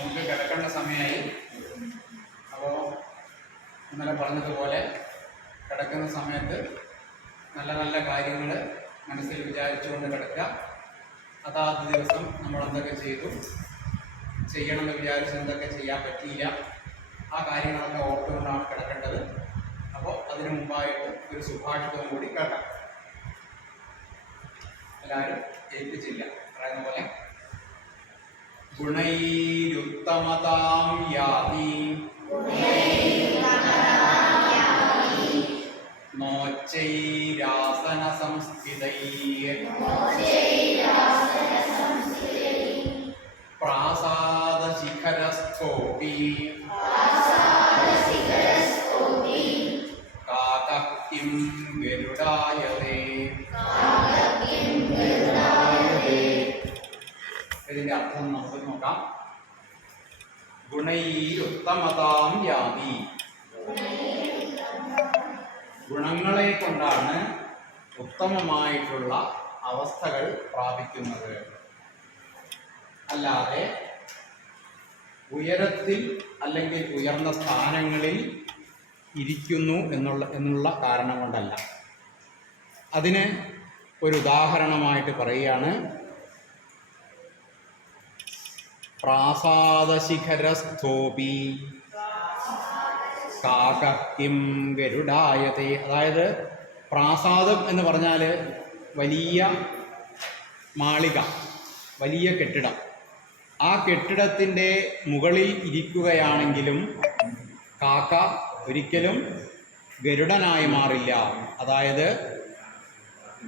നമുക്ക് കിടക്കേണ്ട സമയമായി. അപ്പോൾ ഇന്നലെ പറഞ്ഞതുപോലെ കിടക്കുന്ന സമയത്ത് നല്ല നല്ല കാര്യങ്ങൾ മനസ്സിൽ വിചാരിച്ചുകൊണ്ട് കിടക്കുക. അതാത് ദിവസം നമ്മൾ എന്തൊക്കെ ചെയ്തു? ചെയ്യണമെന്ന് വിചാരിച്ച് എന്തൊക്കെ ചെയ്യാൻ പറ്റിയില്ല. ആ കാര്യങ്ങളൊക്കെ ഓർത്തുകൊണ്ടാണ് കിടക്കേണ്ടത്. അപ്പോൾ അതിനു മുമ്പായിട്ട് ഒരു സുഭാഷിതം കൂടി കേട്ടാം എല്ലാവരും ഏൽപ്പിച്ചില്ല. പറയുന്ന പോലെ ഗുണൈരുത്തമതാം യാതി നോച്ചൈരാസന സംസ്ഥിതൈ പ്രാസാദശിഖരസ്ഥോപി ശിഖരസ്ഥോപി കാകിം ഗരുഡായതേ. ഇതിന്റെ അർത്ഥം നമുക്ക് നോക്കാം. ഗുണൈരുത്തമതാം യാതി. ഗുണങ്ങളെ കൊണ്ടാണ് ഉത്തമമായിട്ടുള്ള അവസ്ഥകൾ പ്രാപിക്കുന്നത്. അല്ലാതെ ഉയരത്തിൽ അല്ലെങ്കിൽ ഉയർന്ന സ്ഥാനങ്ങളിൽ ഇരിക്കുന്നു എന്നുള്ള എന്നുള്ള കാരണം കൊണ്ടല്ല. അതിന് ഒരു ഉദാഹരണമായിട്ട് പറയുകയാണ് പ്രാസാദശിഖരസ്ഥോപി. കാകിം ഗരുഡായത്തെ അതായത് പ്രാസാദം എന്ന് പറഞ്ഞാൽ വലിയ മാളിക വലിയ കെട്ടിടം. ആ കെട്ടിടത്തിന്റെ മുകളിൽ ഇരിക്കുകയാണെങ്കിലും കാക്ക ഒരിക്കലും ഗരുഡനായി മാറില്ല. അതായത്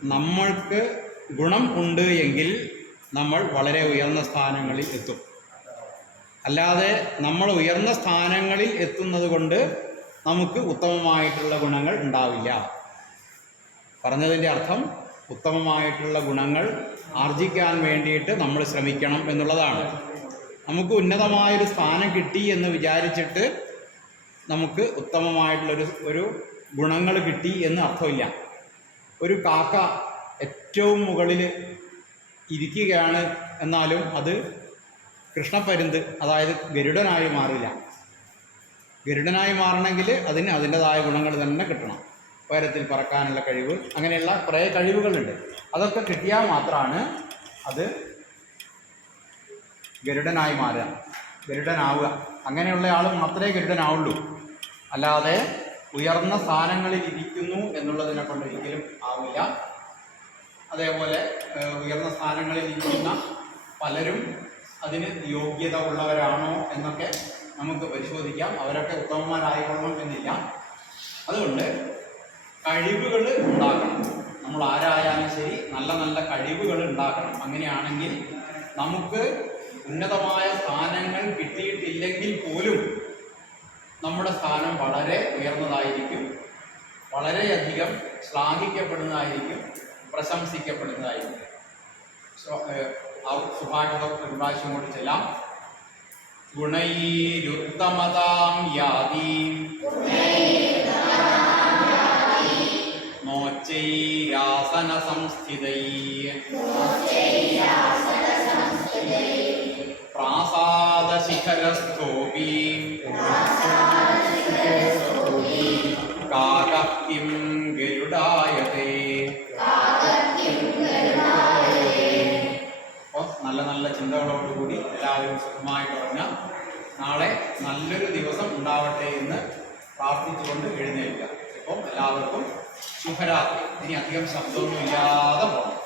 നമ്മൾക്ക് ഗുണം ഉണ്ട് എങ്കിൽ നമ്മൾ വളരെ ഉയർന്ന സ്ഥാനങ്ങളിൽ എത്തും. അല്ലാതെ നമ്മൾ ഉയർന്ന സ്ഥാനങ്ങളിൽ എത്തുന്നത് കൊണ്ട് നമുക്ക് ഉത്തമമായിട്ടുള്ള ഗുണങ്ങൾ ഉണ്ടാവില്ല. പറഞ്ഞതിന്റെ അർത്ഥം ഉത്തമമായിട്ടുള്ള ഗുണങ്ങൾ ആർജിക്കാൻ വേണ്ടിയിട്ട് നമ്മൾ ശ്രമിക്കണം എന്നുള്ളതാണ്. നമുക്ക് ഉന്നതമായൊരു സ്ഥാനം കിട്ടി എന്ന് വിചാരിച്ചിട്ട് നമുക്ക് ഉത്തമമായിട്ടുള്ളൊരു ഒരു ഗുണങ്ങൾ കിട്ടി എന്ന് അർത്ഥമില്ല. ഒരു കാക്ക ഏറ്റവും മുകളിൽ ഇരിക്കുകയാണ് എന്നാലും അത് കൃഷ്ണപ്പരുന്ത് അതായത് ഗരുഡനായി മാറില്ല. ഗരുഡനായി മാറണമെങ്കിൽ അതിന് അതിന്റെതായ ഗുണങ്ങൾ തന്നെ കിട്ടണം. ഉയരത്തിൽ പറക്കാനുള്ള കഴിവ് അങ്ങനെയുള്ള കുറേ കഴിവുകളുണ്ട്. അതൊക്കെ കിട്ടിയാൽ മാത്രമാണ് അത് ഗരുഡനായി മാറുക ഗരുഡനാവുക. അങ്ങനെയുള്ള ആൾ മാത്രമേ ഗരുഡനാവുള്ളൂ. അല്ലാതെ ഉയർന്ന സ്ഥാനങ്ങളിൽ ഇരിക്കുന്നു എന്നുള്ളതിനെ കൊണ്ട് ഒരിക്കലും ആവില്ല. അതേപോലെ ഉയർന്ന സ്ഥാനങ്ങളിൽ ഇരിക്കുന്ന പലരും അതിന് യോഗ്യത ഉള്ളവരാണോ എന്നൊക്കെ നമുക്ക് പരിശോധിക്കാം. അവരൊക്കെ ഉത്തമന്മാരായിക്കൊള്ളണം എന്നില്ല അതുകൊണ്ട് കഴിവുകൾ ഉണ്ടാക്കണം നമ്മൾ ആരായാലും ശരി നല്ല നല്ല കഴിവുകൾ ഉണ്ടാക്കണം അങ്ങനെയാണെങ്കിൽ നമുക്ക് ഉന്നതമായ സ്ഥാനങ്ങൾ കിട്ടിയിട്ടില്ലെങ്കിൽ പോലും നമ്മുടെ സ്ഥാനം വളരെ ഉയർന്നതായിരിക്കും. വളരെയധികം ശ്ലാഘിക്കപ്പെടുന്നതായിരിക്കും പ്രശംസിക്കപ്പെടുന്നതായിരിക്കും. സുഭാഷിതം ഒരു പ്രാവശ്യം കൂടി ചെല്ലാം. ഗുണൈരുത്തമതാം യാതി. നോച്ചൈരാസന സംസ്ഥിതൈ പ്രാസാദശിഖരസ്ഥോപി ചിന്തകളോടുകൂടി എല്ലാവരും സുഖമായിട്ട് ഉറങ്ങുക നാളെ നല്ലൊരു ദിവസം ഉണ്ടാവട്ടെ എന്ന് പ്രാർത്ഥിച്ചുകൊണ്ട് എഴുന്നേൽക്കുക. അപ്പം എല്ലാവർക്കും ശുഭരാത്രി. ഇനി അധികം ശബ്ദമൊന്നുമില്ലാതെ പോകണം